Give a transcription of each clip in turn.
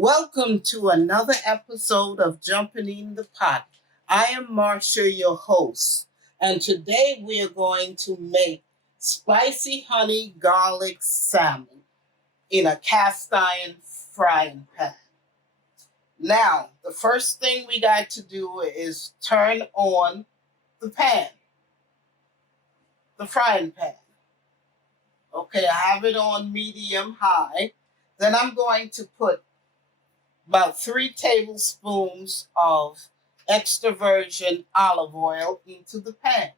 Welcome to another episode of Jumping in the Pot. I am Marcia, your host, and today we are going to make spicy honey garlic salmon in a cast iron frying pan. Now, the first thing we got to do is turn on the pan, the frying pan. Okay, I have it on medium high. Then I'm going to put about 3 tablespoons of extra virgin olive oil into the pan.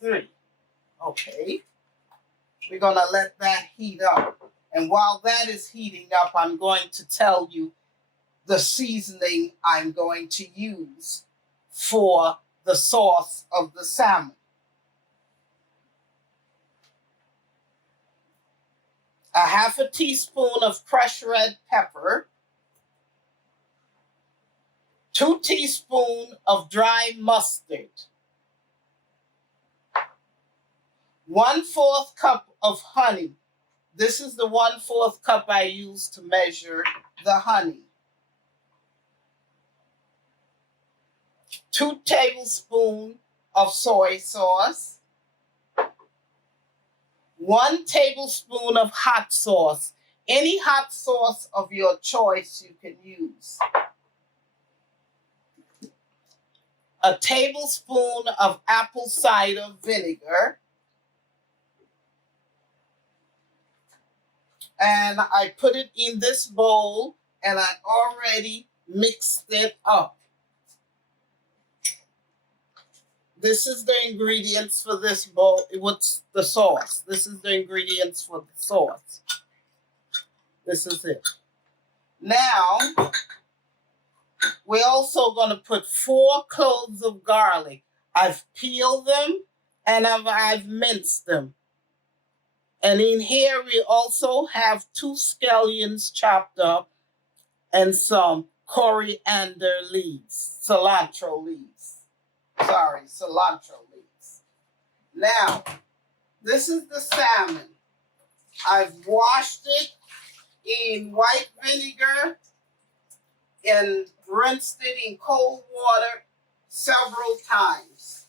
3. Okay. We're going to let that heat up. And while that is heating up, I'm going to tell you the seasoning I'm going to use for the sauce of the salmon. A half a teaspoon of crushed red pepper, 2 teaspoons of dry mustard, 1/4 cup of honey. This is the 1/4 cup I use to measure the honey. 2 tablespoons of soy sauce, 1 tablespoon of hot sauce. Any hot sauce of your choice you can use. A tablespoon of apple cider vinegar. And I put it in this bowl and I already mixed it up. This is the ingredients for this bowl. What's the sauce? This is the ingredients for the sauce. This is it. Now, we're also going to put 4 cloves of garlic. I've peeled them and I've minced them. And in here, we also have 2 scallions chopped up and some coriander leaves, cilantro leaves. Cilantro leaves. Now, this is the salmon. I've washed it in white vinegar and rinsed it in cold water several times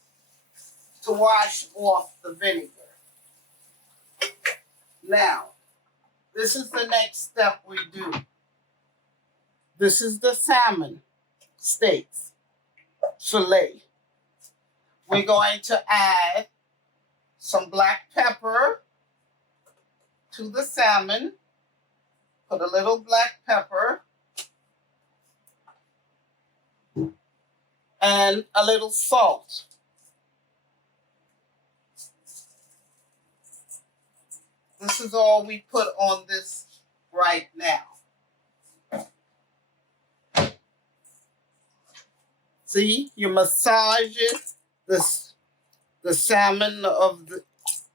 to wash off the vinegar. Now, this is the next step we do. This is the salmon steaks, fillet. We're going to add some black pepper to the salmon. Put a little black pepper and a little salt. This is all we put on this right now. See, you massage it, the salmon of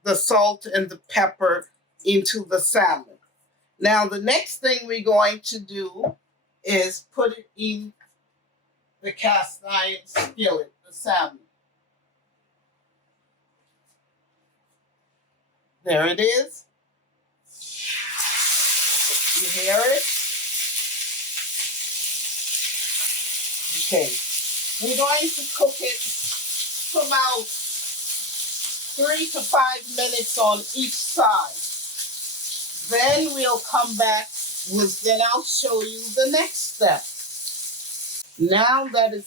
the salt and the pepper into the salmon. Now, the next thing we're going to do is put it in the cast iron skillet, the salmon. There it is. You hear it? Okay. We're going to cook it for about 3 to 5 minutes on each side. Then we'll come back then I'll show you the next step. Now that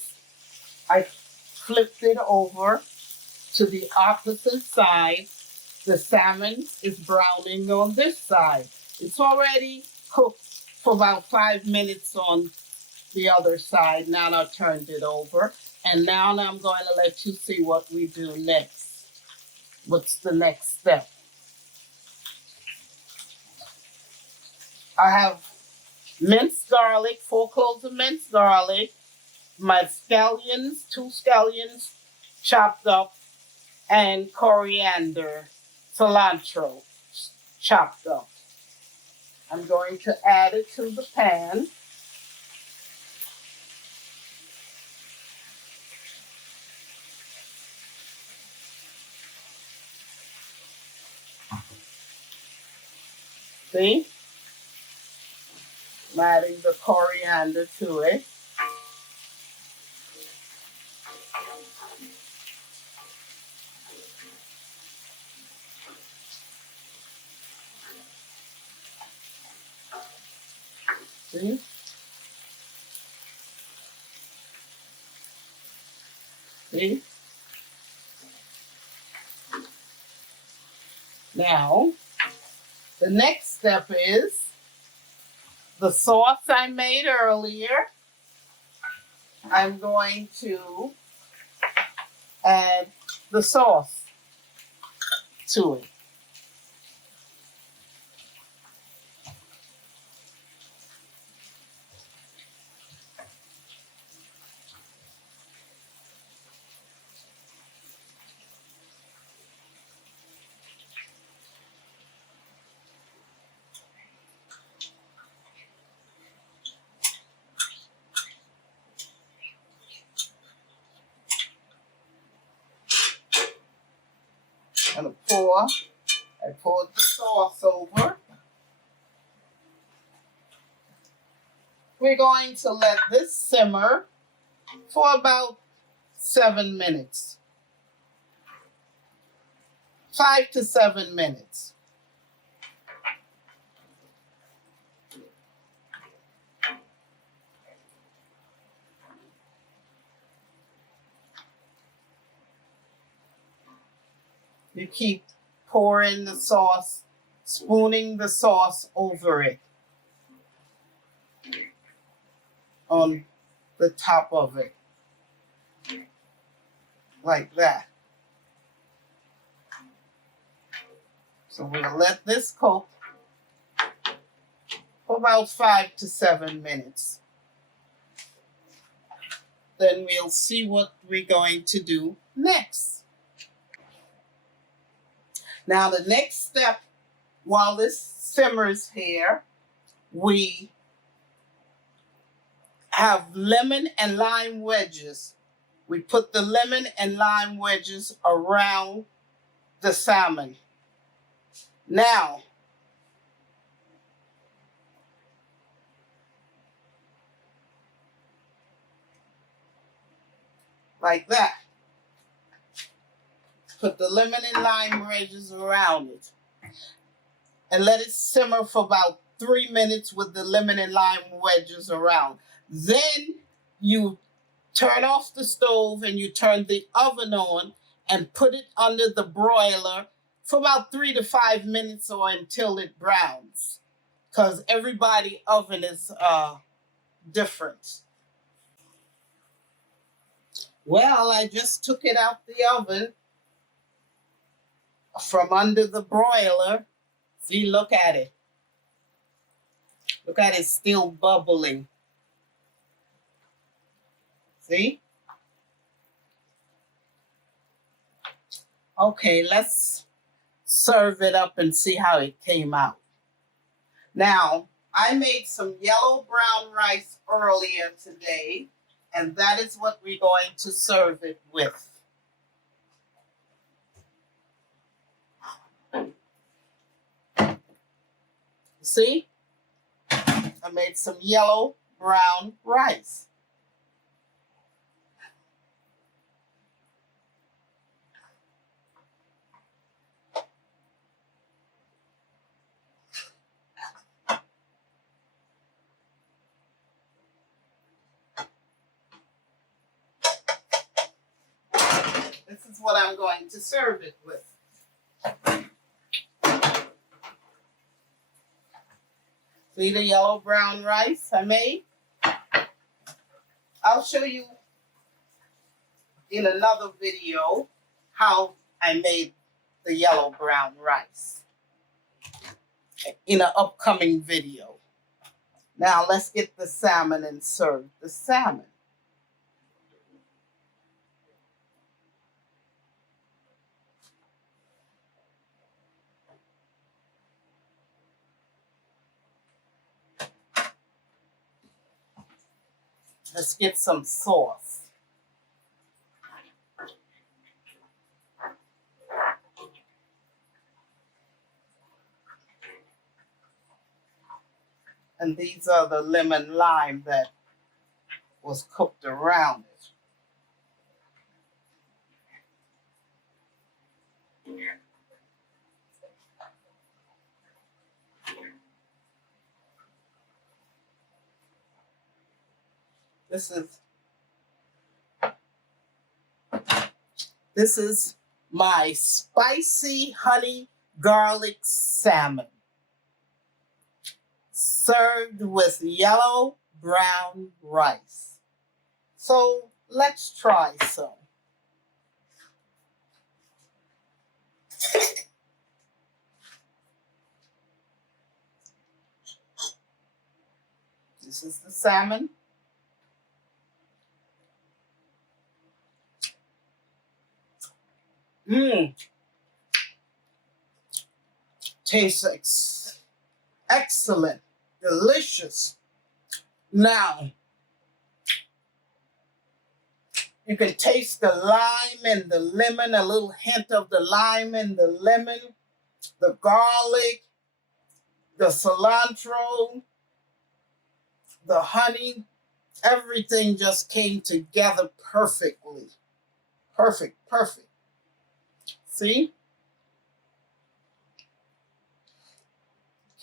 I flipped it over to the opposite side, the salmon is browning on this side. It's already cooked for about 5 minutes on the other side. Now I turned it over. And now I'm going to let you see what we do next. What's the next step? I have minced garlic, 4 cloves of minced garlic, my scallions, 2 scallions chopped up, and coriander, cilantro chopped up. I'm going to add it to the pan. See? I'm adding the coriander to it. See? See? Now, the next step is the sauce I made earlier. I'm going to add the sauce to it. I'm going to pour. I poured the sauce over. We're going to let this simmer for about 7 minutes. 5 to 7 minutes. You keep pouring the sauce, spooning the sauce over it, on the top of it, like that. So we'll let this cook for about 5 to 7 minutes. Then we'll see what we're going to do next. Now the next step, while this simmers here, we have lemon and lime wedges. We put the lemon and lime wedges around the salmon. Now, like that. Put the lemon and lime wedges around it. And let it simmer for about 3 minutes with the lemon and lime wedges around. Then you turn off the stove and you turn the oven on and put it under the broiler for about 3 to 5 minutes or until it browns. Because everybody's oven is different. Well, I just took it out the oven from under the broiler. See, look at it. Look at it, still bubbling. See? Okay, let's serve it up and see how it came out. Now, I made some yellow brown rice earlier today, and that is what we're going to serve it with. See? I made some yellow brown rice. This is what I'm going to serve it with. See the yellow brown rice I made? I'll show you in another video how I made the yellow brown rice in an upcoming video. Now let's get the salmon and serve the salmon. Let's get some sauce. And these are the lemon lime that was cooked around it. This is my spicy honey garlic salmon, served with yellow brown rice. So let's try some. This is the salmon. Tastes excellent, delicious. Now, you can taste the lime and the lemon, a little hint of the lime and the lemon, the garlic, the cilantro, the honey. Everything just came together perfectly. Perfect. See?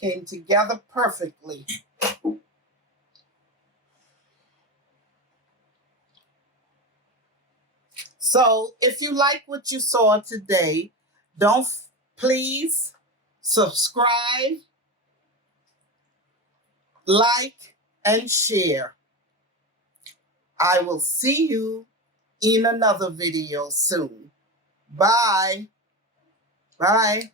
Came together perfectly. So if you like what you saw today, please subscribe, like, and share. I will see you in another video soon. Bye. Bye.